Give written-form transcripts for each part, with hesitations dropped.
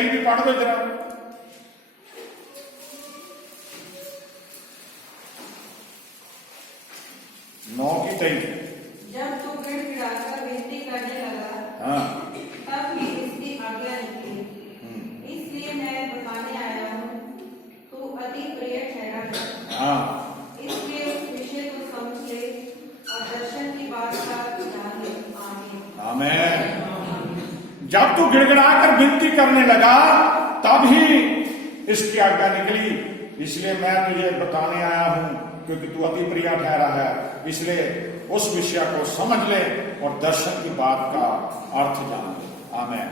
मेरी भी पढ़ दो जरा। 9:23। जब तू गिड़गिड़ाकर विनती करने लगा, हाँ, तब ही इसकी आज्ञा निकली। इसलिए मैं बताने आया हूँ, तू अति प्रिय ठहरा है। हाँ, इसलिए उस विषय को समझ ले और दर्शन की बात का ध्यान ले। आमीन। आमीन। जब तू गिड़गिड़ाकर विनती करने लगा तब ही इसकी आज्ञा निकली। इसलिए मैं तुझे बताने आया हूं, क्योंकि तू अति प्रिय ठहरा है। इसलिए उस विषय को समझ ले और दर्शन की बात का अर्थ जान ले। आमीन।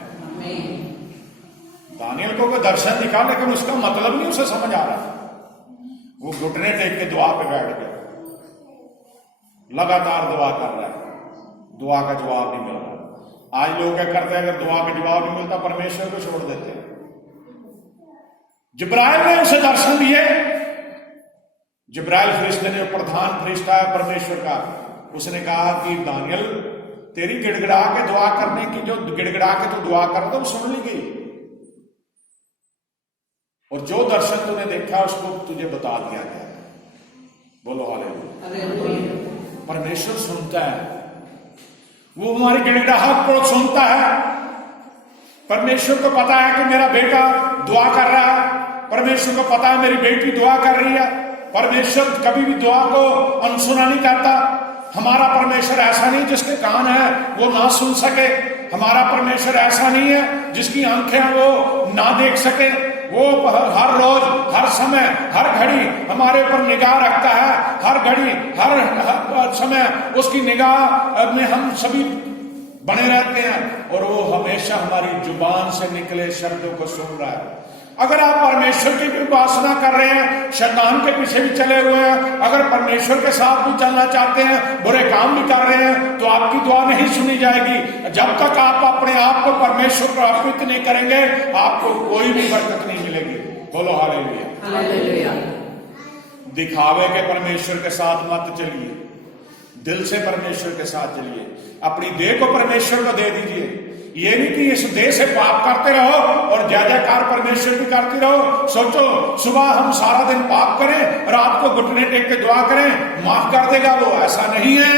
दानियल को कोई दर्शन दिखा, लेकिन उसका मतलब नहीं उसे समझ आ रहा। वो घुटने टेक के दुआ पे बैठ गया, लगातार दुआ कर रहा है, दुआ का जवाब नहीं मिल रहा। आज लोग क्या करते हैं, अगर दुआ का जवाब नहीं मिलता परमेश्वर को छोड़ देते हैं। जिब्राइल ने उसे दर्शन दिए। जिब्राइल फरिश्ते ने, प्रधान फरिश्ता है परमेश्वर का, उसने कहा कि दानियल, तेरी गिड़गिड़ा के दुआ करने की, जो गिड़गिड़ा के तू दुआ कर दो, सुन ली गई, और जो दर्शन तूने देखा उसको तुझे बता दिया गया। बोलो हालेलुया। परमेश्वर सुनता है, वो हमारी गिड़गिड़ाहट को सुनता है। परमेश्वर को पता है कि मेरा बेटा दुआ कर रहा है, परमेश्वर को पता है मेरी बेटी दुआ कर रही है। परमेश्वर कभी भी दुआ को अनसुना नहीं करता। हमारा परमेश्वर ऐसा नहीं जिसके कान है वो ना सुन सके। हमारा परमेश्वर ऐसा नहीं है जिसकी आंखें वो ना देख सके। वो हर रोज, हर समय, हर घड़ी हमारे पर निगाह रखता है। हर घड़ी, हर समय उसकी निगाह में हम सभी बने रहते हैं, और वो हमेशा हमारी जुबान से निकले शब्दों को सुन रहा है। अगर आप परमेश्वर की भी उपासना कर रहे हैं, शैतान के पीछे भी चले हुए हैं, अगर परमेश्वर के साथ भी चलना चाहते हैं, बुरे काम भी कर रहे हैं, तो आपकी दुआ नहीं सुनी जाएगी। जब तक आप अपने आप को परमेश्वर को अर्पित नहीं करेंगे, आपको कोई भी बरकत नहीं मिलेगी। बोलो हालेलुया। हालेलुया। दिखावे के परमेश्वर के साथ मत चलिए, दिल से परमेश्वर के साथ चलिए। अपनी देह को परमेश्वर को दे दीजिए। ये नहीं कि इस देह से पाप करते रहो और जय जयकार परमेश्वर की करती रहो। सोचो सुबह हम सारा दिन पाप करें, रात को घुटने टेक के दुआ करें, माफ कर देगा वो, ऐसा नहीं है।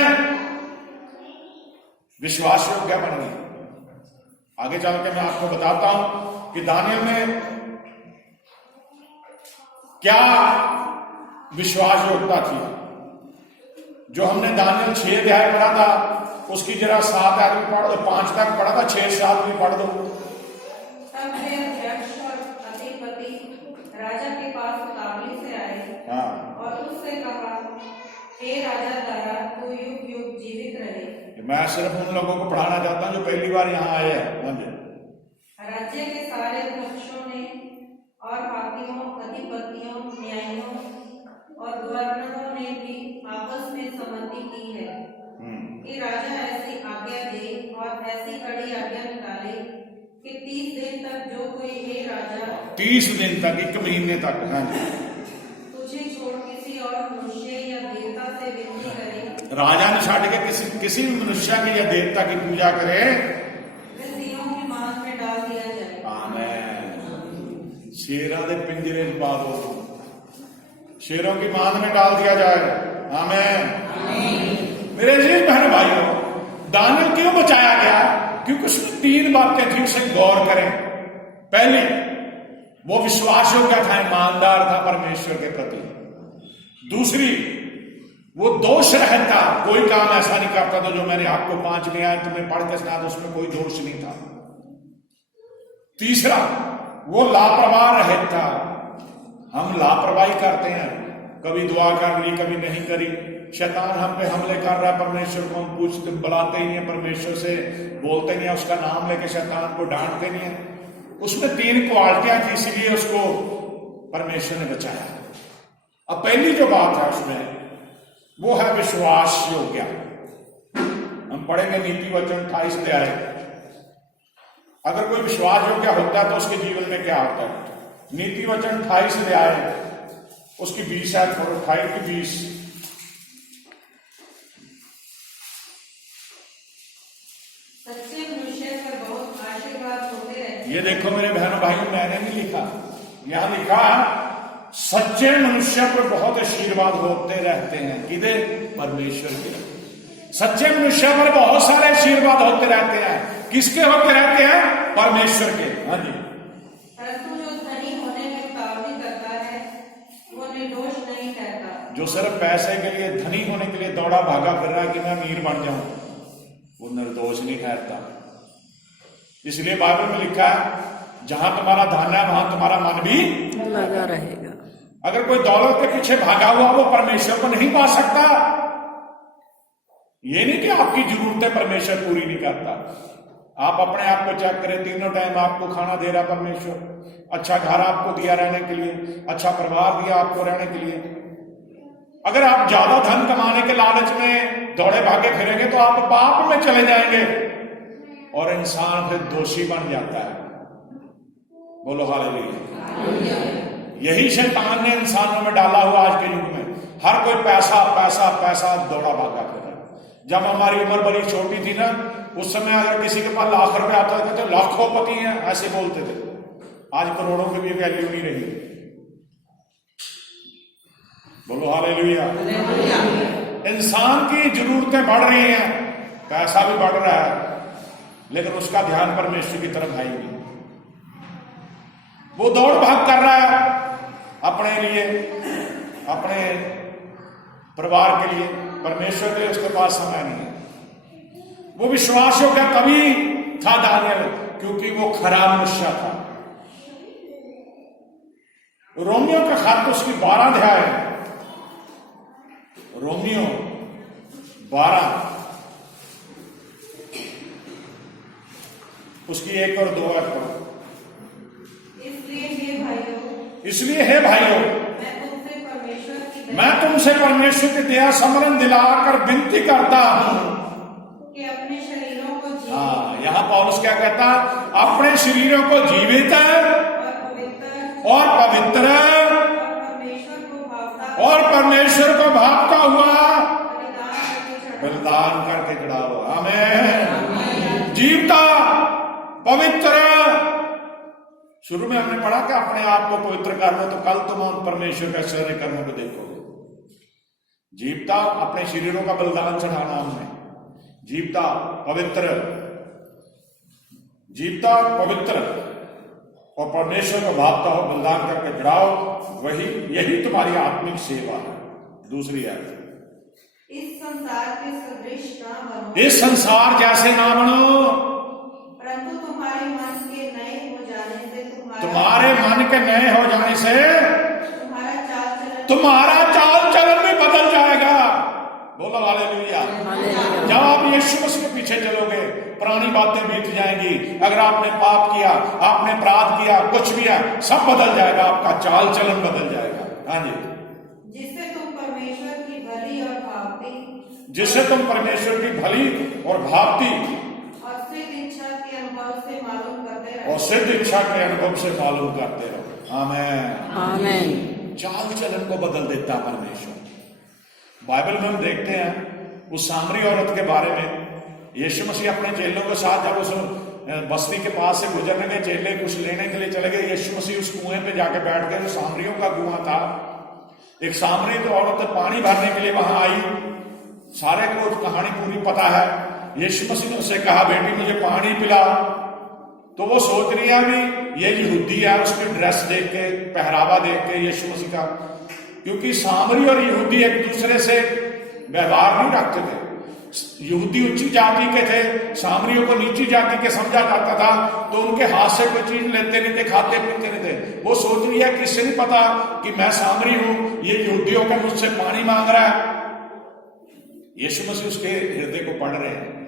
विश्वास योग्य बनिए। आगे चल के मैं आपको बताता हूं कि दानियल में क्या विश्वास योग्यता थी। जो हमने दानियल 6 अध्याय पढ़ा था, उसकी जरा 7 आदमी पढ़ दो, 5 तक पढ़ा था, 6 से आदमी पढ़ दो। तब वे अध्यक्ष और अधिपति राजा के पास उतावली से आए। हाँ। और उससे कहा, हे राजा दारा, तू युग युग जीवित रहे। मैं सिर्फ उन लोगों को पढ़ाना चाहता हूं जो पहली बार यहाँ आए हैं। राज्य के सारे अध्यक्षों ने और हाकिमों, अधिपतियों, न्यायियों और गवर्नरों ने भी आपस में सहमति की है कि राजा ऐसी आज्ञा दे और ऐसी कड़ी आज्ञा निकाले कि 30 दिन तक जो कोई, हे राजा, 30 दिन तक, 1 महीने तक, हाँ जी, तुझे छोड़ किसी और मनुष्य या देवता से विनती करे, राजा ने छाड़ के किसी भी मनुष्य की या देवता की पूजा करे, वे सिंहों की मान में डाल दिया जाए। आमीन। शेरों के पिंजरे में पा दो, शेरों की मान में डाल दिया जाए। आमीन। मेरे अजीज बहन भाइयों, दानियल क्यों बचाया गया? क्योंकि उसमें 3 बातें थी, उसे गौर करें। पहली, वो विश्वास योग्य था, ईमानदार था परमेश्वर के प्रति। दूसरी, वो दोष रहता, कोई काम ऐसा नहीं करता था जो मैंने आपको 5 में आया तुम्हें पढ़ के सुना, उसमें कोई दोष नहीं था। तीसरा, वो लापरवाह रहता। हम लापरवाही करते हैं, कभी दुआ कर ली, कभी नहीं करी। शैतान हम पे हमले कर रहा है, परमेश्वर को हम पूछते बुलाते ही नहीं है, परमेश्वर से बोलते नहीं है, उसका नाम लेके शैतान को डांटते नहीं है। उसमें 3 क्वालिटियां थी, इसीलिए उसको परमेश्वर ने बचाया। अब पहली जो बात है उसमें, वो है विश्वास योग्य। हम पढ़ेंगे नीति वचन 28 अध्याय। अगर कोई विश्वास योग्य होता है तो उसके जीवन में क्या होता है? नीति वचन 28 अध्याय, उसकी 20 है, 28 की 20। सच्चे मनुष्य पर बहुत आशीर्वाद होते रहते हैं। ये देखो मेरे बहनों भाइयों, मैंने नहीं लिखा, यहां लिखा सच्चे मनुष्य पर बहुत आशीर्वाद होते रहते हैं। किधर? परमेश्वर के। सच्चे मनुष्य पर बहुत सारे आशीर्वाद होते रहते हैं। किसके होते रहते हैं? परमेश्वर के। हाँ जी। परंतु जो धनी होने में उतावली करता है वो निर्दोष नहीं ठहरता। जो सिर्फ पैसे के लिए, धनी होने के लिए दौड़ा भागा फिर रहा है कि मैं अमीर बन जाऊं, वो निर्दोष नहीं ठहरता। इसलिए बाइबल में लिखा है जहां तुम्हारा धन है वहां तुम्हारा मन भी लगा रहेगा। अगर कोई दौलत के पीछे भागा हुआ वो परमेश्वर को नहीं पा सकता। ये नहीं कि आपकी जरूरतें परमेश्वर पूरी नहीं करता। आप अपने आप को चेक करें, तीनों टाइम आपको खाना दे रहा परमेश्वर, अच्छा घर आपको दिया रहने के लिए, अच्छा परिवार दिया आपको रहने के लिए। अगर आप ज्यादा धन कमाने के लालच में दौड़े भागे फिरेंगे तो आप पाप में चले जाएंगे और इंसान फिर दोषी बन जाता है। बोलो हालेलुया। यही शैतान ने इंसानों में डाला हुआ आज के युग में। हर कोई पैसा पैसा पैसा दौड़ा भागा फिर रहा है। जब हमारी उम्र बड़ी छोटी थी ना, उस समय अगर किसी के पास लाख रुपए आता था तो लाखोंपति है ऐसे बोलते थे। आज करोड़ों की भी वैल्यू नहीं रही। बोलो हालेलुया। इंसान की जरूरतें बढ़ रही हैं, पैसा भी बढ़ रहा है, लेकिन उसका ध्यान परमेश्वर की तरफ है ही नहीं। वो दौड़ भाग कर रहा है अपने लिए, अपने परिवार के लिए, परमेश्वर के लिए उसके पास समय नहीं है। वो विश्वास योग्य कभी था दानियल, क्योंकि वो खराब मनुष्य था। रोमियो का खत उसकी 12 अध्याय है। रोमियो 12 उसकी 1 और 2 आयत पढ़ो। इसलिए हे भाइयों मैं तुमसे परमेश्वर की दया स्मरण दिलाकर विनती करता हूं कि अपने शरीरों को यहाँ पौलुस क्या कहता? अपने शरीरों को जीवित और पवित्र और परमेश्वर को भावता हुआ बलिदान करके चढ़ाओ। आमीन। जीवता, पवित्र। शुरू में हमने पढ़ा कि अपने आप को पवित्र कर लो तो कल तुम परमेश्वर के आश्चर्य कर्मों को देखोगे। जीवता, अपने शरीरों का बलिदान चढ़ाना हमने। जीवता, पवित्र, जीवता पवित्र और परमेश्वर को भावता हो बलिदान करके चढ़ाओ, यही तुम्हारी आत्मिक सेवा है। दूसरी है इस संसार के सदृश ना बनो, इस संसार जैसे ना बनो, परंतु तुम्हारे मन के नए हो जाने से तुम्हारे मन के नए हो जाने से तुम्हारा चाल चलन भी बदल जाएगा। बोलो हालेलुया। जब आप यीशु मसीह के पीछे चलोगे पुरानी बातें बीत जाएंगी। अगर आपने पाप किया, आपने अपराध किया, कुछ भी है, सब बदल जाएगा, आपका चाल चलन बदल जाएगा। हाँ जी। जिससे तुम परमेश्वर की भली और भावती जिससे तुम परमेश्वर की भली और भावती और सिद्ध इच्छा के अनुभव से मालूम करते रहो, और सिद्ध इच्छा के अनुभव से मालूम करते रहो। आमीन। आमीन। चाल चलन को बदल देता परमेश्वर। बाइबल में हम देखते हैं उस सामरी औरत के बारे में। यीशु मसीह अपने चेलों के साथ जब उस बस्ती के पास से गुजरने के, चेले कुछ लेने के लिए चले गए, यीशु मसीह उस कुएं पे जाके बैठ गए। जो सामरियों का कुआं था, एक सामरी तो औरत पानी भरने के लिए वहां आई। सारे को कहानी पूरी पता है। यीशु मसीह ने उससे कहा, बेटी मुझे पानी पिला। तो वो सोच रही है भी ये यहूदी है, उसकी ड्रेस देख के, पहरावा देख के यीशु मसीह का, क्योंकि सामरी और यहूदी एक दूसरे से व्यवहार नहीं रखते थे। यहूदी उच्च जाति के थे, सामरियों को नीची जाति के समझा जाता था, तो उनके हाथ से कोई चीज लेते नहीं थे, खाते पीते नहीं थे। वो सोच रही है, किससे नहीं पता कि मैं सामरी हूं, ये यहूदियों का मुझसे पानी मांग रहा है। यीशु मसीह उसके हृदय को पढ़ रहे हैं।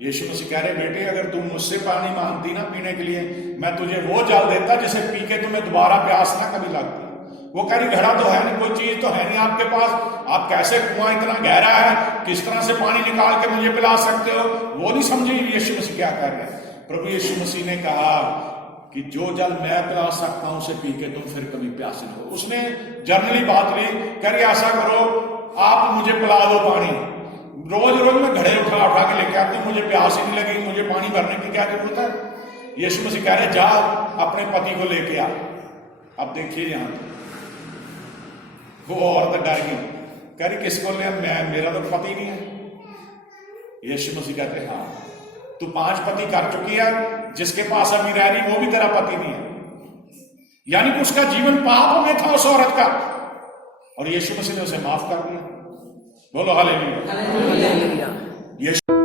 यीशु मसीह कह रहे, बेटे अगर तुम मुझसे पानी मांगती ना पीने के लिए, मैं तुझे वो जल देता जिसे पी के तुम्हें दोबारा प्यास ना कभी लगती। वो कह रही, घड़ा तो है नहीं, कोई चीज तो है नहीं आपके पास, आप कैसे कुआं इतना गहरा है, किस तरह से पानी निकाल के मुझे पिला सकते हो? वो नहीं समझी यीशु मसीह क्या कह रहे हैं। प्रभु यीशु मसीह ने कहा कि जो जल मैं पिला सकता हूं उसे पी के तुम फिर कभी प्यासे न हो। उसने जर्नली बात ली, कह रही ऐसा करो, आप मुझे पिला दो पानी। रोज रोज मैं घड़े उठा के लेके आती, मुझे प्यास ही नहीं लगी, मुझे पानी भरने की क्या जरूरत है? यीशु मसीह कह रहे जा अपने पति को लेके आ। अब देखिए यहां वो औरत डर गई, कह रही किसको ले, मेरा तो पति नहीं है। यीशु मसीह कहते हाँ, तू 5 पति कर चुकी है, जिसके पास अभी रह रही वो भी तेरा पति नहीं है। यानी कि उसका जीवन पाप में था उस औरत का, और यीशु मसीह ने उसे माफ कर दिया। बोलो हालेलुया। हालेलुया। यीशु